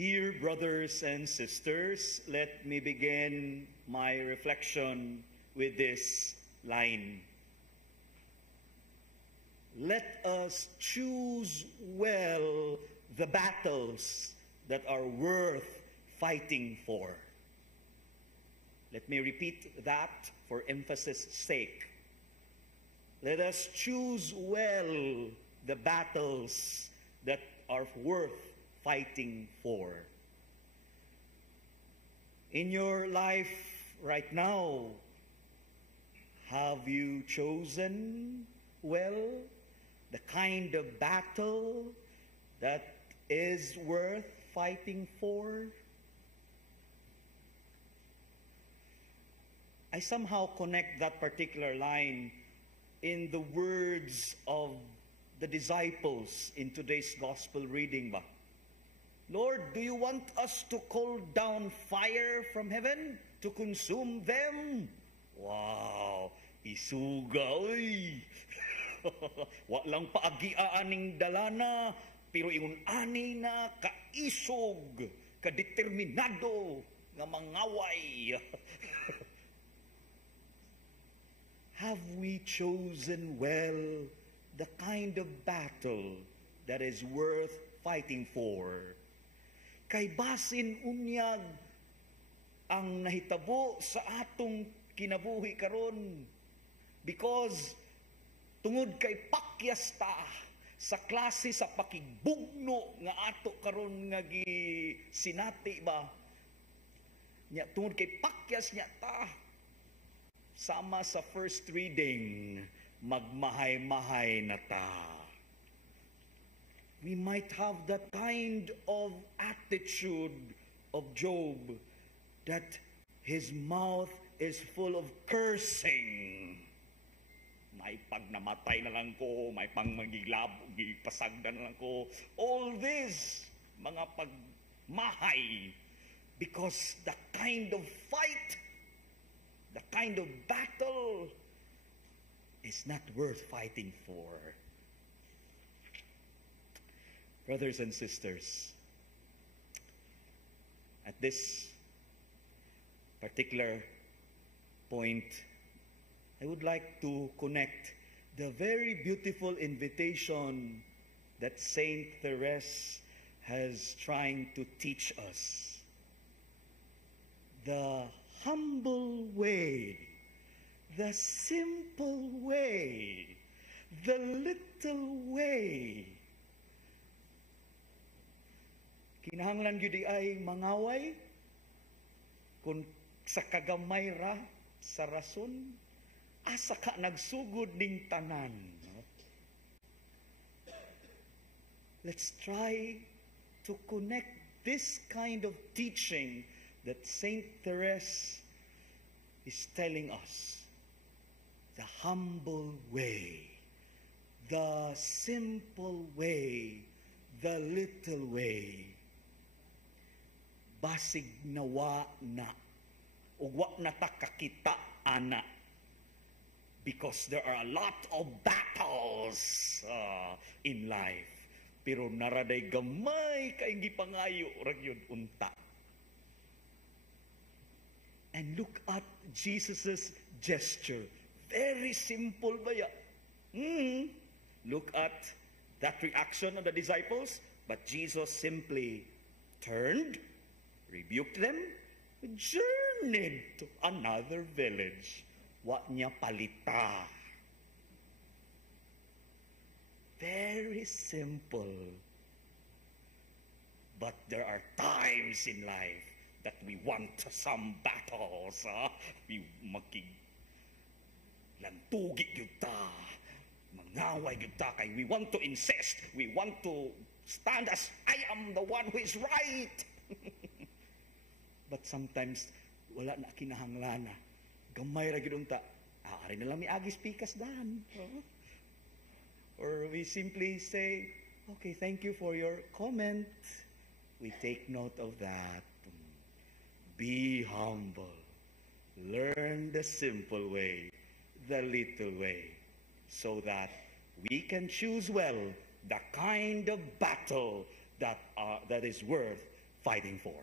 Dear brothers and sisters, let me begin my reflection with this line. Let us choose well the battles that are worth fighting for. Let me repeat that for emphasis' sake. Let us choose well the battles that are worth fighting for. In your life right now, have you chosen well the kind of battle that is worth fighting for? I somehow connect that particular line in the words of the disciples in today's gospel reading ba? Lord, do you want us to call down fire from heaven to consume them? Wow, isuga oy. Wa lang paagiaaning dalana, pero ingon ani na kaisog, kadeterminado nga mangaway. Have we chosen well the kind of battle that is worth fighting for? Kay basin unyag ang nahitabo sa atong kinabuhi karon, because tungod kay pakyas ta sa klase sa pakigbugno nga ato karon nga sinati ba nya, tungod kay pakyas nya ta, sama sa first reading, magmahay-mahay na ta. We might have that kind of attitude of Job, that his mouth is full of cursing. May pag namatay na lang ko, may pang magilabog, pasagdan na lang ko. All this, mga pagmahay, because the kind of fight, the kind of battle is not worth fighting for. Brothers and sisters, at this particular point, I would like to connect the very beautiful invitation that Saint Therese has trying to teach us. The humble way, the simple way, the little way. Kinahanglan gyud ay mangaway kung sa kagamay ra sa rason, asa ka nagsugod ning tanan. Let's try to connect this kind of teaching that Saint Therese is telling us. The humble way, the simple way, the little way. Basig nawa na, o wa na ta kakita ana, because there are a lot of battles in life. Pero naraday gamay kay gipangayo ra gyud unta. And look at Jesus's gesture. Very simple ba ya? Look at that reaction of the disciples. But Jesus simply turned, rebuked them, journeyed to another village. Wa niya palita. Very simple. But there are times in life that we want some battles. We lantugi gyud ta, mangaway gyud ta, kay we want to insist, we want to stand as I am the one who is right. But sometimes wala na kinahanglan na, gamay ra gyud unta, ari na lang mi agis pikas dahan. Or we simply say, okay, thank you for your comment, we take note of that. Be humble. Learn the simple way, the little way, so that we can choose well the kind of battle that is worth fighting for.